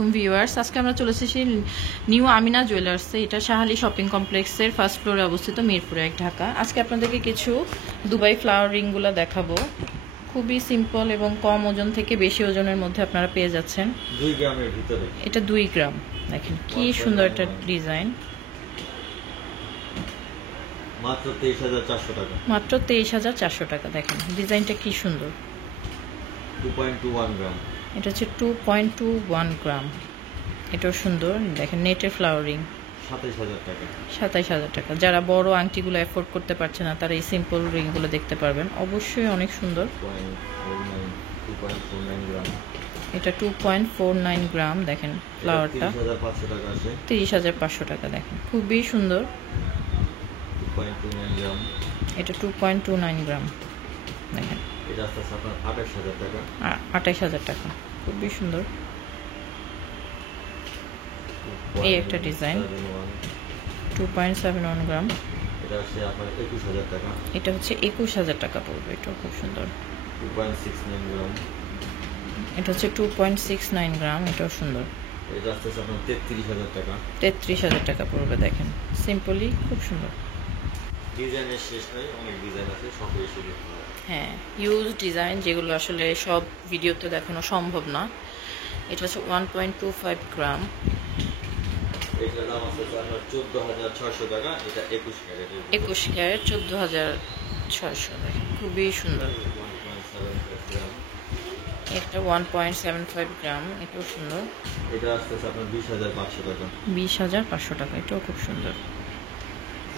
আলাইকুম ভিউয়ার্স, আজকে আমরা চলে এসেছি নিউ আমিনা জুয়েলার্সে। এটা শাহালি শপিং কমপ্লেক্সের ফার্স্ট ফ্লোরে অবস্থিত, মিরপুরে 1 ঢাকা। আজকে আপনাদেরকে কিছু দুবাই ফ্লাওয়ার রিংগুলো দেখাবো। খুবই সিম্পল এবং কম ওজন থেকে বেশি ওজনের মধ্যে আপনারা পেয়ে যাচ্ছেন। 2 গ্রামের ভিতরে এটা 2 গ্রাম। দেখেন কি সুন্দর একটা ডিজাইন। মাত্র 23400 টাকা। মাত্র 23400 টাকা। দেখেন ডিজাইনটা কি সুন্দর। 2.21 গ্রাম। এটা হচ্ছে 2.21 গ্রাম। এটাও সুন্দর। দেখেন নেটের ফ্লাওয়ারিং। 27000 টাকা। 27000 টাকা। যারা বড় আংটিগুলো অ্যাফোর্ড করতে পারছে না তারা এই সিম্পল রিংগুলো দেখতে পারবেন। অবশ্যই অনেক সুন্দর। 2.49 গ্রাম। এটা 2.49 গ্রাম। দেখেন ফ্লাওয়ারটা 30500 টাকা আছে। 30500 টাকা। দেখেন খুবই সুন্দর। 2.29 গ্রাম। এটা 2.29 গ্রাম। দেখেন এটা আছে আপনার 28000 টাকা। 28000 টাকা। খুবই সুন্দর। এই একটা ডিজাইন 2.71 গ্রাম। এটা আছে আপনার 21000 টাকা। এটা হচ্ছে 21000 টাকা পড়বে। এটাও খুব সুন্দর। 2.69 গ্রাম। এটা হচ্ছে 2.69 গ্রাম। এটাও সুন্দর। এটা আছে আপনার 33000 টাকা। 33000 টাকা পড়বে। দেখেন সিম্পলি খুব সুন্দর। ডিজাইনের শেষ নাই, অনেক ডিজাইন আছে, সব এসে দেখতে হবে। হ্যাঁ, ইউজ ডিজাইন যেগুলো আসলে সব ভিডিওতে দেখানো সম্ভব না। এটা হচ্ছে 1.25 গ্রাম। এটার দাম আছে আপনার 14600 টাকা। এটা 21 ক্যারেট। 21 ক্যারেট 14600। দেখেন খুবই সুন্দর। 1.75 গ্রাম। একটা 1.75 গ্রাম। এটাও সুন্দর। এটা আসছে আপনার 20500 টাকা। 20500 টাকা। এটাও খুব সুন্দর।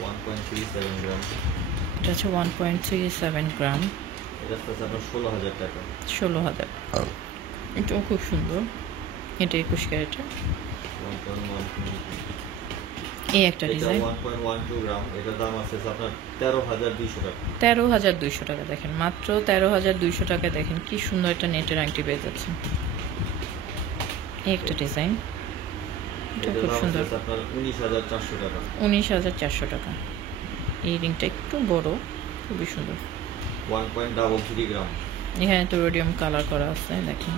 1.37 গ্রাম। এটা হচ্ছে 1.37 গ্রাম। এটা আসছে আপনার 16000 টাকা। 16000। এটাও খুব সুন্দর। এটা 21 ক্যারেটের। 1.12 এই একটা ডিজাইন 1.12 গ্রাম। এটার দাম আছে আপনার 13200 টাকা। 13200 টাকা। দেখেন মাত্র 13200 টাকায় দেখেন কি সুন্দর একটা নেটের আংটি পেয়ে যাচ্ছেন। এই একটা ডিজাইন। এটা খুব সুন্দর। আপনার 19400 টাকা। 19400 টাকা। এই রিংটা একটু বড়, খুবই সুন্দর। 1.33 গ্রাম। এখানে তো রোডিয়াম কালার করা আছে। দেখেন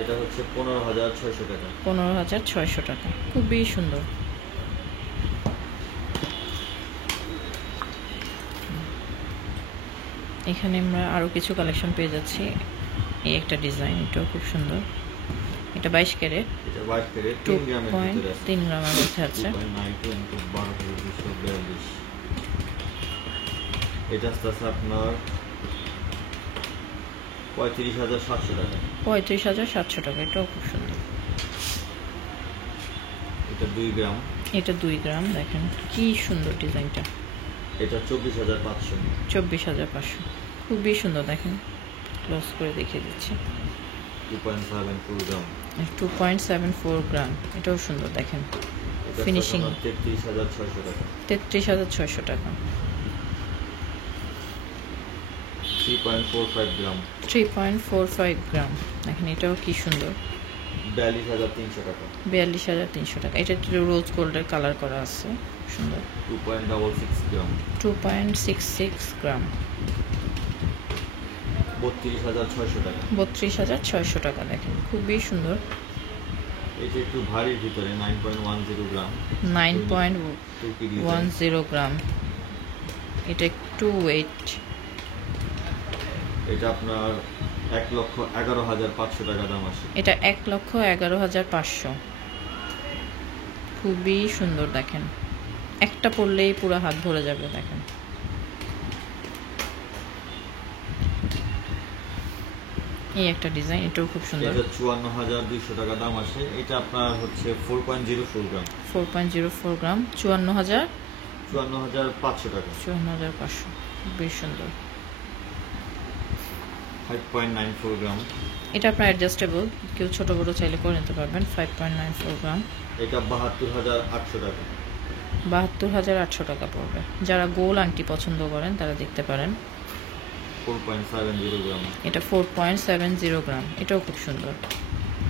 এটা হচ্ছে 15600 টাকা। 15600 টাকা। খুবই সুন্দর। এখানে আমরা আরো কিছু কালেকশন পেয়ে যাচ্ছি। এই একটা ডিজাইন। এটাও খুব সুন্দর। এটা 22 ক্যারেট। এটা 22 ক্যারেট 3 গ্রামের ভিতরে আছে। 3 গ্রামের মধ্যে আছে। 2.92 এটা আছে আপনার 35700 টাকা। 35700 টাকা। এটাও খুব সুন্দর। এটা 2 গ্রাম। এটা 2 গ্রাম। দেখেন কি সুন্দর ডিজাইনটা। এটা 24500। 24500। খুবই সুন্দর। দেখেন ক্লোজ করে দেখিয়ে দিচ্ছি। 2.74 গ্রাম। 2.74 গ্রাম। এটাও সুন্দর। দেখেন ফিনিশিং। 33600 টাকা। 33600 টাকা। 3.45 গ্রাম। 3.45 গ্রাম। দেখেন এটাও কি সুন্দর। 42300 টাকা। 42300 টাকা। এটা একটু রোজ গোল্ডের কালার করা আছে, সুন্দর। 2.66 গ্রাম। 2.66 গ্রাম। 32600 টাকা। 32600 টাকা। দেখেন খুবই সুন্দর। এই যে একটু ভারীর ভিতরে 9.10 গ্রাম। 9.10 গ্রাম। এটা একটু ওয়েট। এটা আপনার 1,11,500 টাকা দাম আছে। এটা 1,11,500। খুবই সুন্দর। দেখেন একটা পরলেই পুরো হাত ভরে যাবে। দেখেন এই একটা ডিজাইন। এটাও খুব সুন্দর। এটা 54200 টাকা দাম আছে। এটা আপনার হচ্ছে 4.04 গ্রাম। 4.04 গ্রাম। 54500 টাকা। 54500। খুবই সুন্দর। 5.94 গ্রাম। এটা আপনার অ্যাডজাস্টেবল, কেউ ছোট বড় চাইলে করে নিতে পারবেন। 5.94 গ্রাম। এটা 72800 টাকা। 72800 টাকা পড়বে। যারা গোল আংটি পছন্দ করেন তারা দেখতে পারেন। 4.70 গ্রাম। এটা 4.70 গ্রাম। এটাও খুব সুন্দর।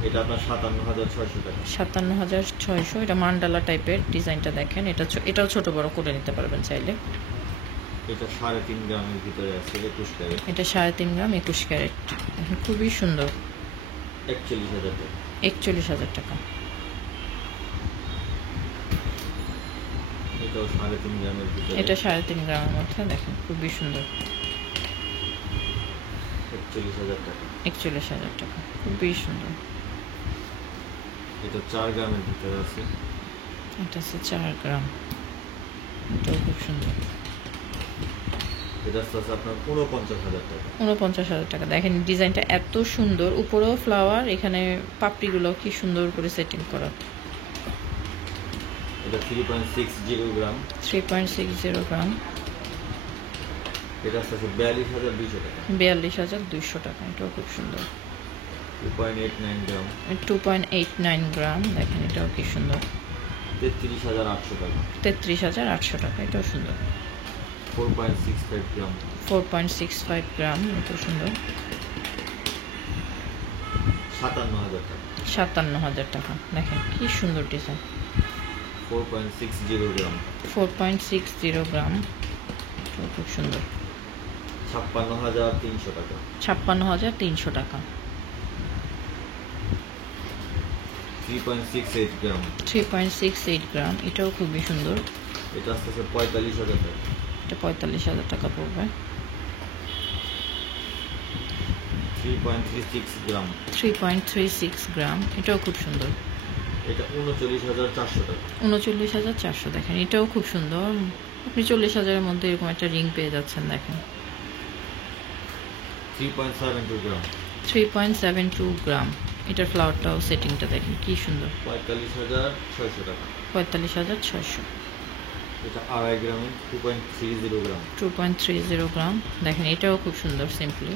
এটা আপনার 57600 টাকা। 57600। এটা মান্ডালা টাইপের ডিজাইনটা দেখেন। এটাও ছোট বড় করে নিতে পারবেন চাইলে। এটা 3.5 গ্রামের ভিতরে আছে। 21 ক্যারেট। এটা 3.5 গ্রাম 21 ক্যারেট। খুবই সুন্দর। 41000 টাকা। 41,000 টাকা। এটাও 3.5 গ্রামের ভিতরে, এটা 3.5 গ্রামের মধ্যে, দেখেন খুবই সুন্দর। 41,000 টাকা। 41,000 টাকা, খুবই সুন্দর। এটা 4 গ্রামের ভিতরে আছে, এটা আছে 4 গ্রাম, এটাও খুব সুন্দর। এটা আছে আপনার 49,000 টাকা। 49,000 টাকা। দেখেন ডিজাইনটা এত সুন্দর, উপরেও ফ্লাওয়ার, এখানে পাপড়িগুলো কি সুন্দর করে সেটিং করা। এটা 3.60 গ্রাম। 3.60 গ্রাম, এটা আছে 42,200 টাকা। 42,200 টাকা, এটাও খুব সুন্দর। 2.89 গ্রাম। 2.89 গ্রাম, দেখেন এটাও কি সুন্দর। 33,800 টাকা। 33,800 টাকা, এটাও সুন্দর। 4.65 গ্রাম। 4.65 গ্রাম, এটাও সুন্দর। 57,000 টাকা। 57,000 টাকা, দেখেন কি সুন্দর ডিজাইন। 4.60 গ্রাম। 4.60 গ্রাম, এটাও খুব সুন্দর। 56,300 টাকা। 56,300 টাকা। 3.68 গ্রাম। 3.68 গ্রাম, এটাও খুবই সুন্দর। এটা আসতে 45,000 টাকা। এটা 45,000 টাকা পড়বে। 3.36 গ্রাম। 3.36 গ্রাম, এটাও খুব সুন্দর। এটা 39,400 টাকা। 39,400, দেখেন এটাও খুব সুন্দর। আপনি 40,000-এর মধ্যে এরকম একটা রিং পেয়ে যাচ্ছেন, দেখেন। 3.72 গ্রাম। 3.72 গ্রাম, এটার ফ্লাওয়ারটাও সেটিংটা দেখেন কি সুন্দর। 45,600 টাকা। 45,600। এটা 2.5 গ্রামে 2.30 গ্রাম। 2.30 গ্রাম, দেখেন এটাও খুব সুন্দর সিম্পলি।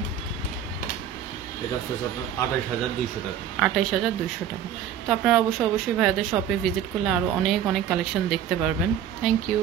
এটা আসতে আপনার 28,200 টাকা। 28,200 টাকা। তো আপনারা অবশ্যই ভাইয়াদের শপে ভিজিট করলে আরও অনেক কালেকশন দেখতে পারবেন। Thank you.